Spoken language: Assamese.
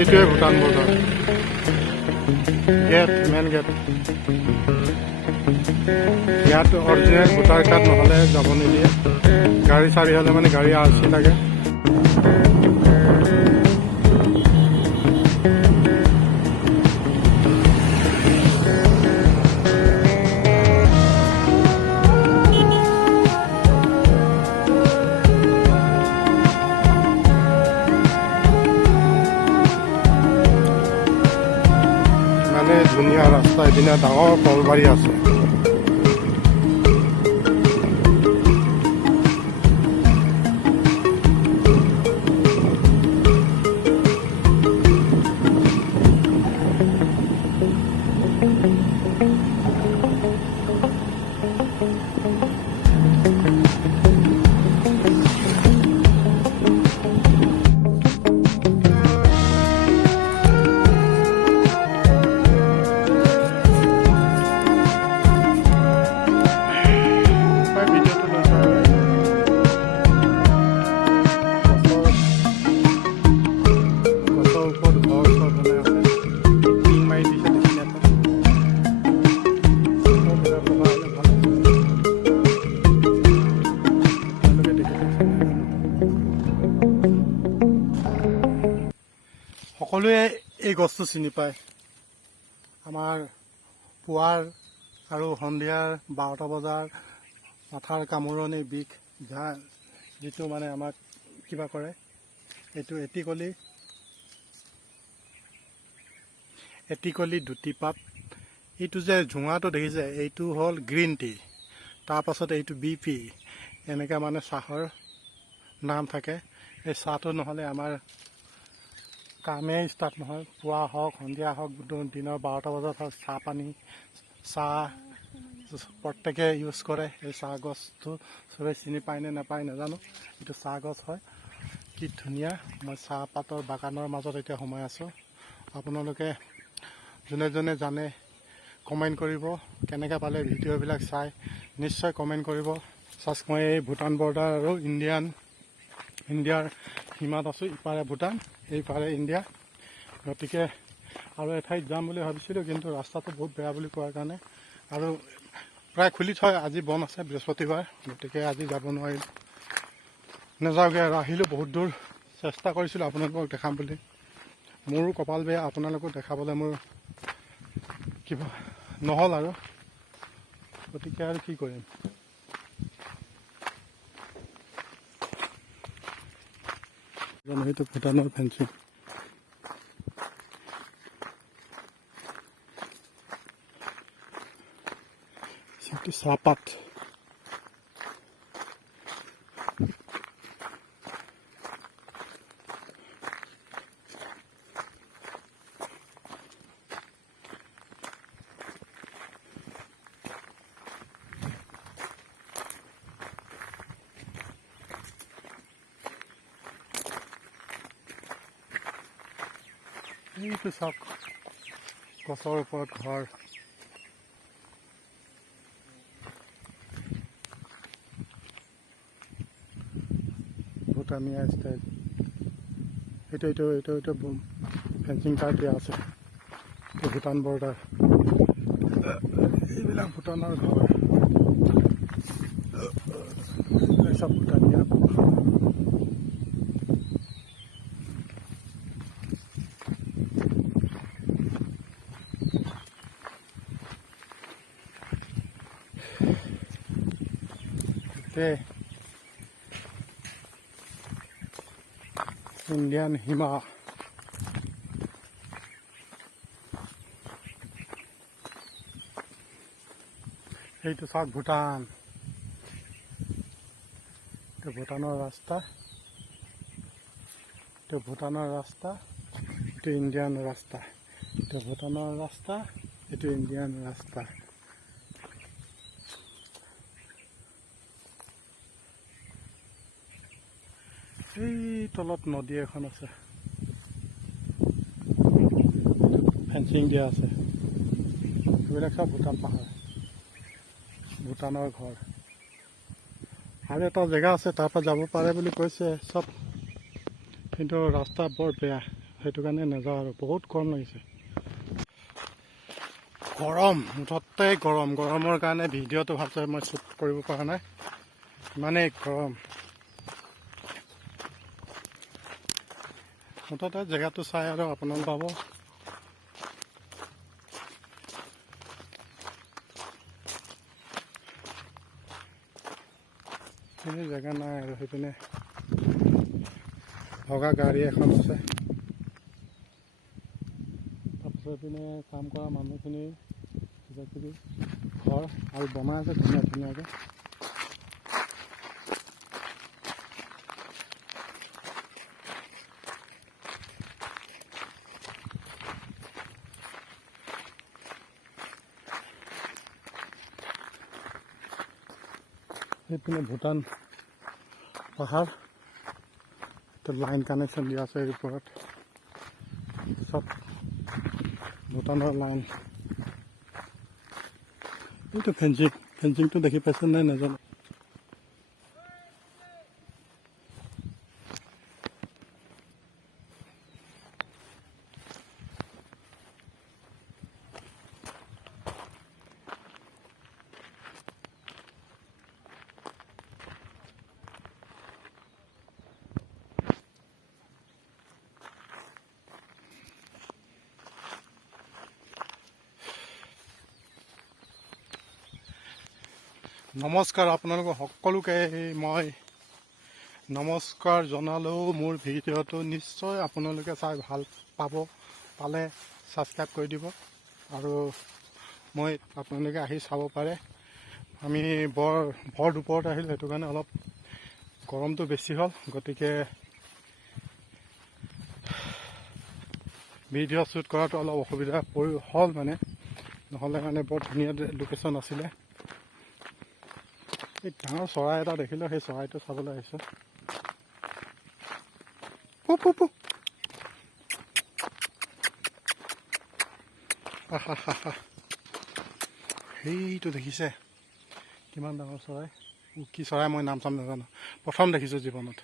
এইটোৱে Bhutan border gate, main gate. ইয়াত অৰিজিনেল ভোটাৰ কাৰ্ড নহ'লে যাব নিদিয়ে। গাড়ী চাৰি হ'লে মানে গাড়ী RC লাগে। মানে ধুনীয়া ৰাস্তা, এদিনা ডাঙৰ কলবাৰী আছে। সকলোৱে এই গছটো চিনি পায়। আমাৰ পুৱাৰ আৰু সন্ধিয়াৰ 12টা বজাৰ মাথাৰ কামোৰণি বিষ যিটো মানে আমাক কিবা কৰে, এইটো এটিকলি দুটি পাত। এইটো যে ঝুঙাটো দেখিছে, এইটো হ'ল গ্ৰীণ টি। তাৰপাছত এইটো BP, এনেকৈ মানে চাহৰ নাম থাকে। এই চাহটো নহ'লে আমাৰ কামেই ষ্টাৰ্ট নহয়। পুৱা হওক, সন্ধিয়া হওক, দিনৰ 12টা বজাত হওক, চাহ প্ৰত্যেকে ইউজ কৰে। এই চাহ গছটো চবেই চিনি পায় নে নাপায় নাজানো। এইটো চাহ গছ হয়। কি ধুনীয়া। মই চাহপাতৰ বাগানৰ মাজত এতিয়া সোমাই আছোঁ। আপোনালোকে যোনে যোনে জানে কমেণ্ট কৰিব। কেনেকৈ পালে ভিডিঅ'বিলাক চাই নিশ্চয় কমেণ্ট কৰিব। মই এই ভূটান বৰ্ডাৰ আৰু ইণ্ডিয়াৰ সীমাত আছোঁ। ইপাৰে ভূটান, এইফালে ইণ্ডিয়া। গতিকে আৰু এঠাইত যাম বুলি ভাবিছিলোঁ, কিন্তু ৰাস্তাটো বহুত বেয়া বুলি কোৱাৰ কাৰণে আৰু প্ৰায় খুলি থয়। আজি বন্ধ আছে, বৃহস্পতিবাৰ, গতিকে আজি যাব নোৱাৰিম। নাযাওঁগৈ আৰু আহিলোঁ বহুত দূৰ। চেষ্টা কৰিছিলোঁ আপোনালোকক দেখাম বুলি। মোৰো কপাল বেয়া, আপোনালোকক দেখাবলৈ মোৰ কিবা নহ'ল আৰু। গতিকে আৰু কি কৰিম। সেইটো ভূটানৰ ফেঞ্চিং। চাহপাত। এইটো চাওক, গছৰ ওপৰত ঘৰ। ভূটানীয়া ষ্টাইল। এইটো ফেঞ্চিং কাৰ্ড দিয়া আছে। ভূটান বৰ্ডাৰ। এইবিলাক ভূটানৰ ঘৰ। এইবিলাক চব ভূটানীয়া। ইণ্ডিয়ান সীমা। এইটো চাওক ভূটান। এইটো ভূটানৰ ৰাস্তা, এইটো ইণ্ডিয়ান ৰাস্তা। এইটো ভূটানৰ ৰাস্তা, এইটো ইণ্ডিয়ান ৰাস্তা। এই তলত নদী এখন আছে, ফেঞ্চিং দিয়া আছে। এইবিলাক চব ভূটান পাহাৰ, ভূটানৰ ঘৰ। আৰু এটা জেগা আছে তাৰ পৰা যাব পাৰে বুলি কৈছে চব, কিন্তু ৰাস্তা বৰ বেয়া, সেইটো কাৰণে নাযাওঁ আৰু বহুত গৰম লাগিছে। গৰম মুঠতে গৰম, গৰমৰ কাৰণে ভিডিঅ'টো ভালকৈ মই শ্বুট কৰিব পৰা নাই, ইমানেই গৰম। মুঠতে জেগাটো চাই আৰু আপোনালোক পাব। সেইখিনি জেগা নাই আৰু সেইপিনে ভগা গাড়ী এখন আছে। তাৰপিছত এইপিনে কাম কৰা মানুহখিনি কিবাকিবি ঘৰ আৰু বনাই আছে ধুনীয়া ধুনীয়াকৈ। সেইপিনে ভূটান পাহাৰ, লাইন কানেকশ্যন দিয়া আছে এই ওপৰত, চব ভূটানৰ লাইন। এইটো ফেঞ্চিংটো দেখি পাইছে নাই নাজানো। নমস্কাৰ, আপোনালোকক সকলোকে মই নমস্কাৰ জনালেও মোৰ ভিডিঅ'টো নিশ্চয় আপোনালোকে চাই ভাল পালে ছাবস্ক্ৰাইব কৰি দিব, আৰু মই আপোনালোকে আহি চাব পাৰে। আমি ভৰ দুপৰত আহিলোঁ, সেইটো কাৰণে অলপ গৰমটো বেছি হ'ল, গতিকে ভিডিঅ' শ্বুট কৰাটো অলপ অসুবিধা হ'ল মানে, নহ'লে মানে বৰ ধুনীয়া লোকেশ্যন আছিলে। এই ডাঙৰ চৰাই এটা দেখিলোঁ, সেই চৰাইটো চাবলৈ আহিছোঁ। সেইটো দেখিছে কিমান ডাঙৰ চৰাই, কি চৰাই মই নাম চাম নাজানো, প্ৰথম দেখিছোঁ জীৱনত।